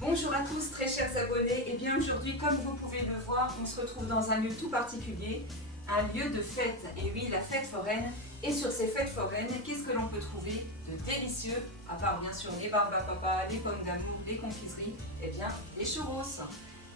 Bonjour à tous très chers abonnés, et bien aujourd'hui comme vous pouvez le voir, on se retrouve dans un lieu tout particulier, un lieu de fête, et oui la fête foraine. Et sur ces fêtes foraines, qu'est-ce que l'on peut trouver de délicieux, à part bien sûr les barbes à papa, les pommes d'amour, les confiseries, et bien les churros.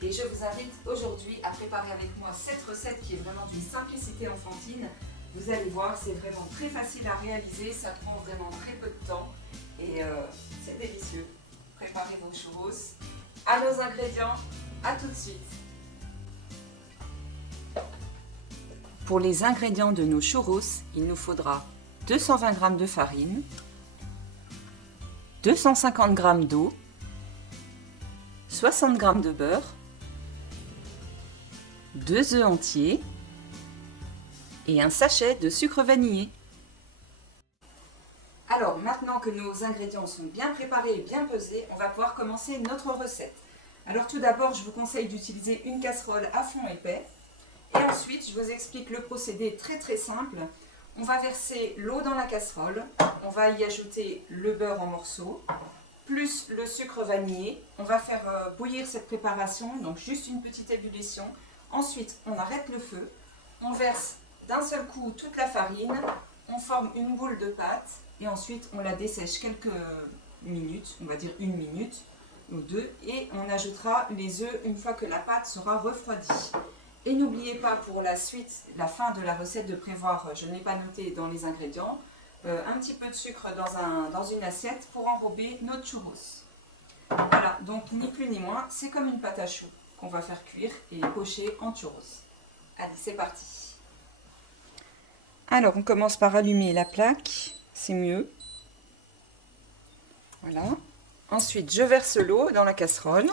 Et je vous invite aujourd'hui à préparer avec moi cette recette qui est vraiment d'une simplicité enfantine. Vous allez voir, c'est vraiment très facile à réaliser, ça prend vraiment très peu de temps et c'est délicieux. Préparez vos churros. À nos ingrédients, à tout de suite. Pour les ingrédients de nos churros, il nous faudra 220 g de farine, 250 g d'eau, 60 g de beurre, 2 œufs entiers et un sachet de sucre vanillé. Alors maintenant que nos ingrédients sont bien préparés et bien pesés, on va pouvoir commencer notre recette. Alors tout d'abord, je vous conseille d'utiliser une casserole à fond épais. Et ensuite, je vous explique le procédé très simple. On va verser l'eau dans la casserole, on va y ajouter le beurre en morceaux, plus le sucre vanillé. On va faire bouillir cette préparation, donc juste une petite ébullition. Ensuite, on arrête le feu, on verse d'un seul coup toute la farine, on forme une boule de pâte et ensuite on la dessèche quelques minutes, on va dire 1 minute ou 2, et on ajoutera les œufs une fois que la pâte sera refroidie. Et n'oubliez pas pour la suite, la fin de la recette, de prévoir, je n'ai pas noté dans les ingrédients, un petit peu de sucre dans une assiette pour enrober notre churros. Voilà, donc ni plus ni moins, c'est comme une pâte à choux qu'on va faire cuire et pocher en churros. Allez, c'est parti. Alors, on commence par allumer la plaque, c'est mieux. Voilà. Ensuite, je verse l'eau dans la casserole.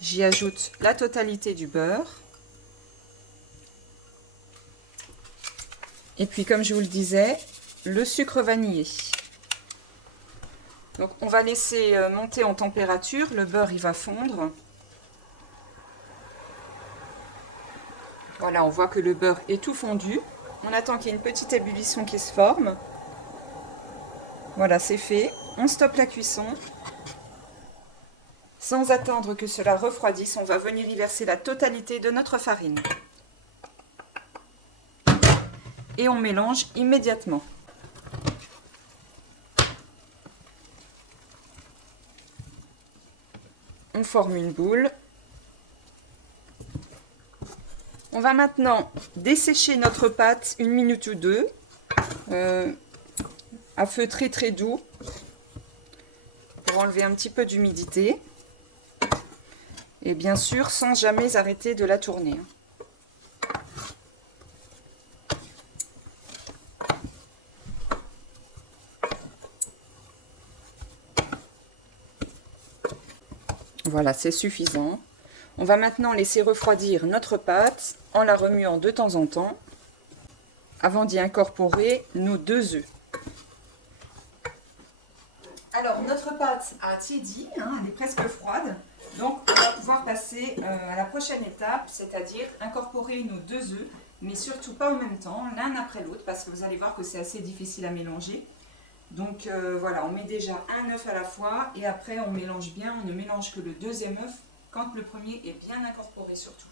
J'y ajoute la totalité du beurre. Et puis, comme je vous le disais, le sucre vanillé. Donc, on va laisser monter en température. Le beurre, il va fondre. Voilà, on voit que le beurre est tout fondu. On attend qu'il y ait une petite ébullition qui se forme. Voilà, c'est fait. On stoppe la cuisson. Sans attendre que cela refroidisse, on va venir y verser la totalité de notre farine. Et on mélange immédiatement. On forme une boule. On va maintenant dessécher notre pâte 1 minute ou 2 à feu très doux pour enlever un petit peu d'humidité. Et bien sûr, sans jamais arrêter de la tourner. Voilà, c'est suffisant. On va maintenant laisser refroidir notre pâte en la remuant de temps en temps avant d'y incorporer nos 2 œufs. Alors, notre pâte a tiédi, elle est presque froide. Donc, on va pouvoir passer à la prochaine étape, c'est-à-dire incorporer nos 2 œufs, mais surtout pas en même temps, l'un après l'autre, parce que vous allez voir que c'est assez difficile à mélanger. Donc, voilà, on met déjà un œuf à la fois, et après on mélange bien, on ne mélange que le deuxième œuf quand le premier est bien incorporé surtout.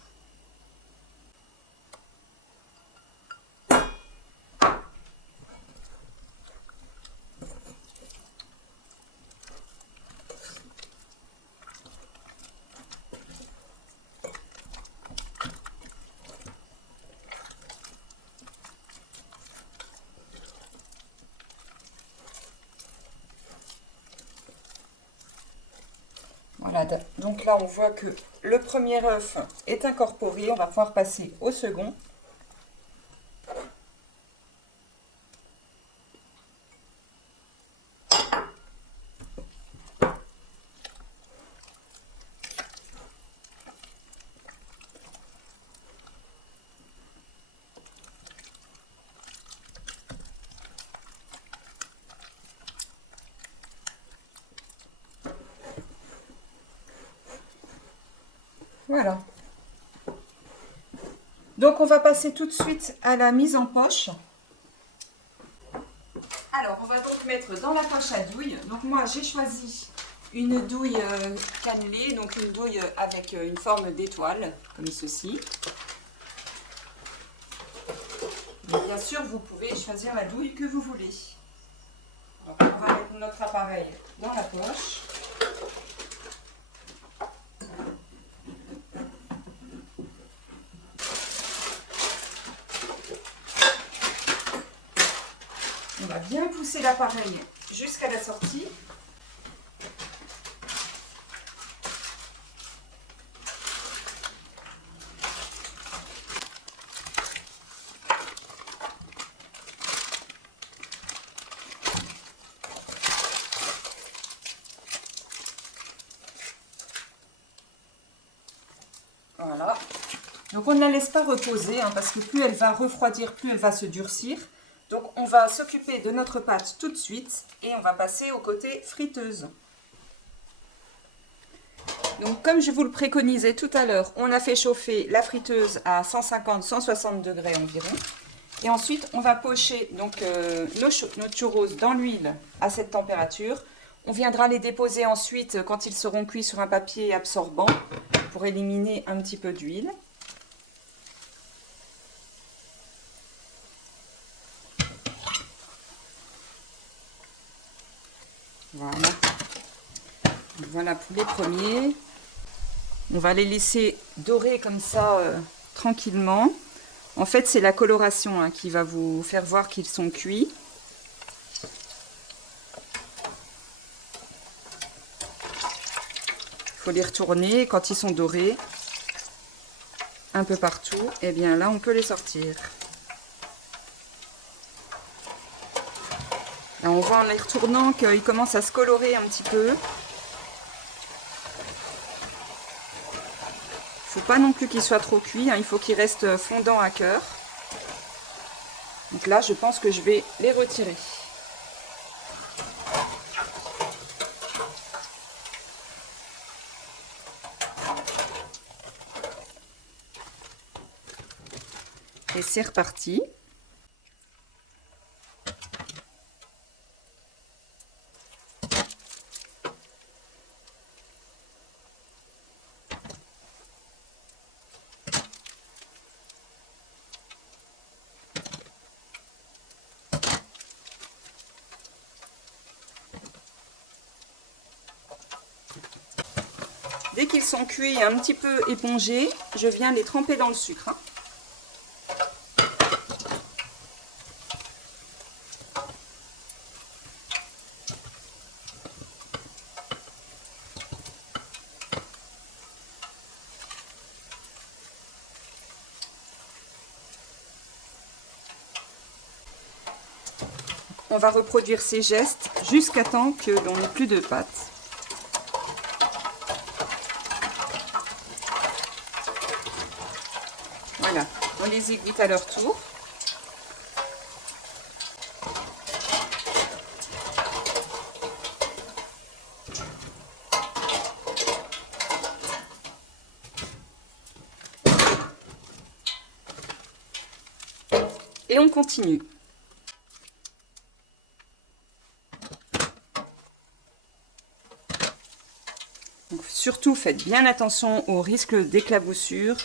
Voilà, donc là on voit que le premier œuf est incorporé, on va pouvoir passer au second. Voilà. Donc on va passer tout de suite à la mise en poche. Alors, on va donc mettre dans la poche à douille. Donc moi, j'ai choisi une douille cannelée, donc une douille avec une forme d'étoile, comme ceci. Mais bien sûr, vous pouvez choisir la douille que vous voulez. Donc, on va mettre notre appareil dans la poche. On va bien pousser l'appareil jusqu'à la sortie. Voilà. Donc on ne la laisse pas reposer hein, parce que plus elle va refroidir, plus elle va se durcir. Donc on va s'occuper de notre pâte tout de suite et on va passer au côté friteuse. Donc comme je vous le préconisais tout à l'heure, on a fait chauffer la friteuse à 150-160 degrés environ. Et ensuite on va pocher donc, nos churros dans l'huile à cette température. On viendra les déposer ensuite quand ils seront cuits sur un papier absorbant pour éliminer un petit peu d'huile. Voilà. Voilà pour les premiers. On va les laisser dorer comme ça tranquillement. En fait, c'est la coloration hein, qui va vous faire voir qu'ils sont cuits. Il faut les retourner quand ils sont dorés un peu partout. Et bien là, on peut les sortir. Là, on voit en les retournant qu'ils commencent à se colorer un petit peu. Il ne faut pas non plus qu'ils soient trop cuits, hein, il faut qu'ils restent fondants à cœur. Donc là, je pense que je vais les retirer. Et c'est reparti. Dès qu'ils sont cuits et un petit peu épongés, je viens les tremper dans le sucre. Hein. On va reproduire ces gestes jusqu'à temps que l'on n'ait plus de pâte. Voilà, on les égoutte à leur tour. Et on continue. Donc, surtout, faites bien attention au risque d'éclaboussure.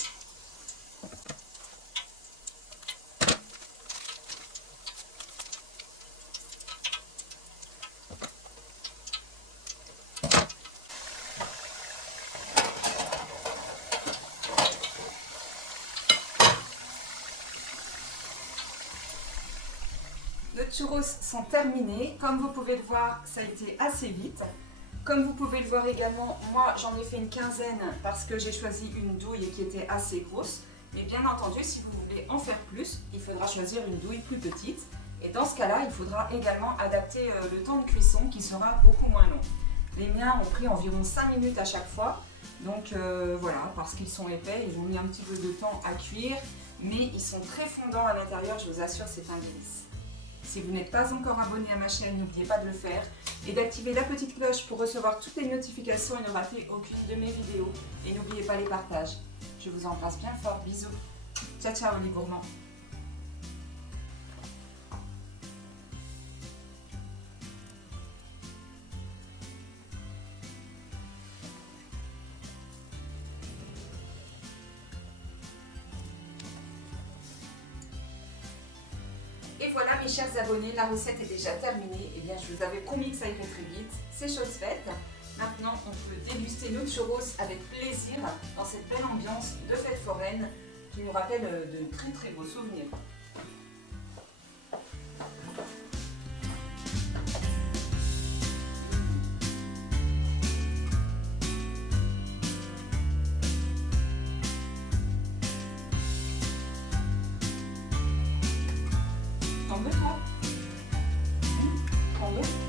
Nos churros sont terminés. Comme vous pouvez le voir, ça a été assez vite. Comme vous pouvez le voir également, moi j'en ai fait une quinzaine parce que j'ai choisi une douille qui était assez grosse. Mais bien entendu, si vous voulez en faire plus, il faudra choisir une douille plus petite. Et dans ce cas-là, il faudra également adapter le temps de cuisson qui sera beaucoup moins long. Les miens ont pris environ 5 minutes à chaque fois. Donc voilà, parce qu'ils sont épais, ils ont mis un petit peu de temps à cuire. Mais ils sont très fondants à l'intérieur, je vous assure, c'est un délice. Si vous n'êtes pas encore abonné à ma chaîne, n'oubliez pas de le faire et d'activer la petite cloche pour recevoir toutes les notifications et ne rater aucune de mes vidéos. Et n'oubliez pas les partages. Je vous embrasse bien fort, bisous. Ciao ciao les gourmands. mes chers abonnés, la recette est déjà terminée. Eh bien, je vous avais promis que ça irait très vite. C'est chose faite. Maintenant, on peut déguster nos churros avec plaisir dans cette belle ambiance de fête foraine qui nous rappelle de très très beaux souvenirs. T'en veux toi? T'en veux?